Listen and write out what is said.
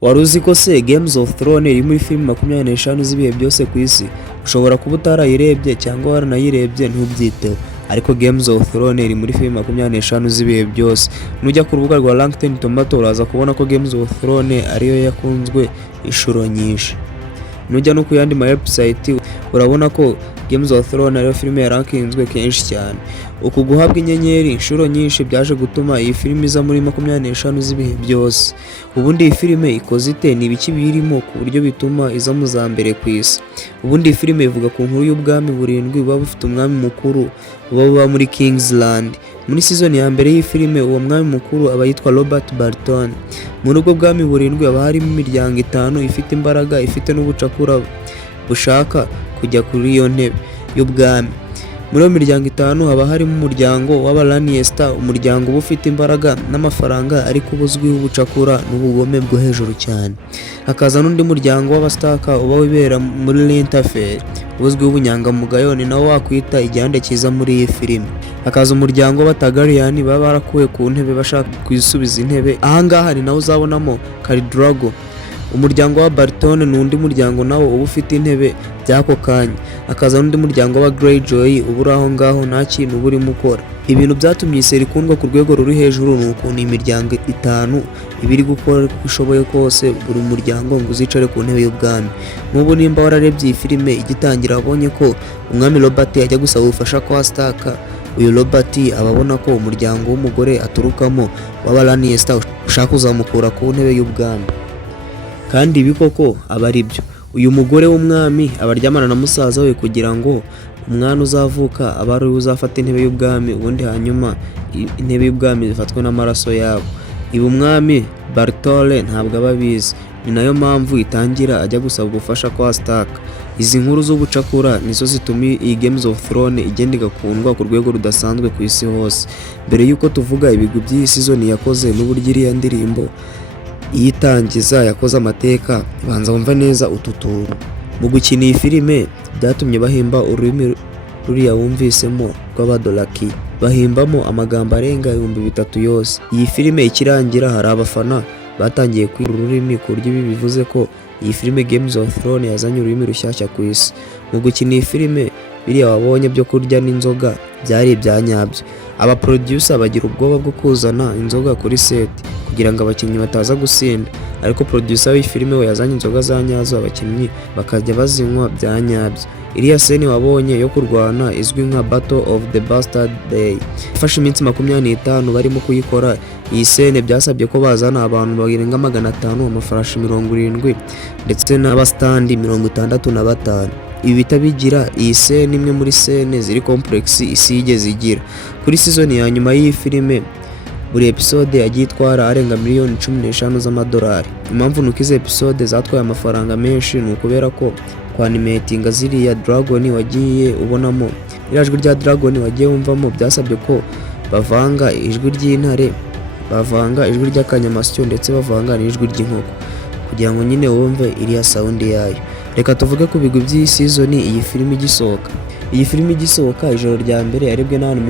Wari uzi ko se Games of Thrones iri muri filime 25 z'ibihe byose ku isi? Ushobora kuba utarayirebye cyangwa waranayirebye ntubyiteho, ariko Games of Thrones iri muri filime 25 z'ibihe byose. Nujya ku rubuga rwa Rotten Tomatoes uraza kubona ko Games of Thrones ariyo yakunzwe inshuro nyinshi. Nujya no ku yandi ma website urabona ko Games of Thrones ariyo filime yarankinzwe kenshi cyane. Uku guhabwa inyenyeri inshuro nyinshi byaje gutuma iyi filime iza muri 25 z'ibihe byose. Ubundi iyi filime ikoze ite, ni ibiki birimo ku buryo bituma iza mu za mbere ku isi? Ubundi iyi filime ivuga ku nkuru y'ubwami burindwi buba bufite umwami mukuru buba muri Kingsland. Muri season ya mbere y'iyi filime uwo mwami mukuru aba yitwa Robert Barton. Muri ubwo bwami burindwi haba harimo imiryango 5 ifite imbaraga, ifite n'ubucakura bushaka kujya kuri iyo ntebe y'ubwami. Muri iyo miryango 5 haba harimo umuryango w'Abalannister, umuryango uba ufite imbaraga n'amafaranga ariko ubuzwiho ubucakura n'ubugome bwo hejuru cyane. Hakaza n'undi muryango w'Abastark uba wibera muri Winterfell, ubuzwiho ubunyangamugayo, ni nawo wakwita igihande cyiza muri iyi filime. Hakaza umuryango w'Abatagarian baba barakuwe ku ntebe bashaka kwisubiza intebe. Ahangaha ni nawo uzabonamo Khal Drogo. Umuryango wa Barton n'undi muryango nawo uba ufite intebe byako kanya. Hakaza n'undi muryango wa Greyjoy ubura aho ngaho nta kintu burimo ukora. Ibintu byatumye Seri ikundwa ku rwego ruri hejuru ni ukuntu imiryango 5 ibiri gukora uko ishoboye kose buri muryango ngo uzicare ku ntebe y'ubwami. N'ubu nimba wararebye iyi filime igitangira abonye ko umwami Robert ajya gusaba ubufasha kwa Stark, uyu Robert ababona ko umuryango w'umugore aturukamo w'Abalannister ushaka kuzamukura ku ntebe y'ubwami. Kandi ibi koko aba ari byo. Uyu mugore w'umwami abaryamana na musaza we kugira ngo umwana uzavuka aba ari uzafata intebe y'ubwami, ubundi hanyuma intebe y'ubwami zifatwe n'amaraso yabo. Ibi umwami Bartole ntabwo ababizi, ni nayo mpamvu itangira ajya gusaba ubufasha kwa Stark. Izi nkuru z'ubucakura nizo zituma iyi Games of Thrones igenda igakundwa ku rwego rudasanzwe ku isi hose. Mbere yuko tuvuga ibigwi by'iyi season yakoze n'uburyo iriya ndirimbo iyitangiza yakoze amateka, banza wumva neza utu tuntu. Mu gukina iyi filime byatumye bahimba ururimi ruriya wumvisemo rw'Abadolaki, bahimbamo amagambo arenga 3,000 yose. Iyi filime ikirangira hari abafana batangiye kwiga ururimi ku buryo ibi bivuze ko iyi filime Games of Thrones yazanye ururimi rushyashya ku isi. Mu gukina iyi filime biriya wabonye byo kurya n'inzoga byari ibyanyabyo. Aba producer bagira ubwoba bwo kuzana inzoga kuri set kugira ngo abakinnyi bataza gusinda, ariko producer w'iyi filime we yazanye inzoga za nyazo abakinnyi bakajya bazinywa byanyabyo. Iriya scene wabonye yo kurwana izwi nka Battle of the Bastard Day ifashe iminsi 25 barimo kuyikora. Iyi scene byasabye ko bazana abantu barenga 500, amafarashi 70 ndetse n'abastandi 65. Ibi bitabigira iyi scene imwe muri scene ziri complex isi yigeze igira. Kuri season ya nyuma y'iyi filime buri episode yagiye itwara arenga miliyoni 15 z'amadolari. Impamvu nuko izi episode zatwaye amafaranga menshi ni ukubera ko kwa animatinga ziriya dragon wagiye ubonamo, irajwi rya dragon wagiye wumvamo byasabye ko bavanga ijwi ry'intare, bavanga ijwi ry'akanyamasyo ndetse bavanga n'ijwi ry'inkoko kugira ngo nyine wumve iriya sound yayo. Reka tuvuge ku bigwi by'iyi season iyi filime igisohoka. Iyi filime igisohoka ijoro rya mbere yarebwe n'abantu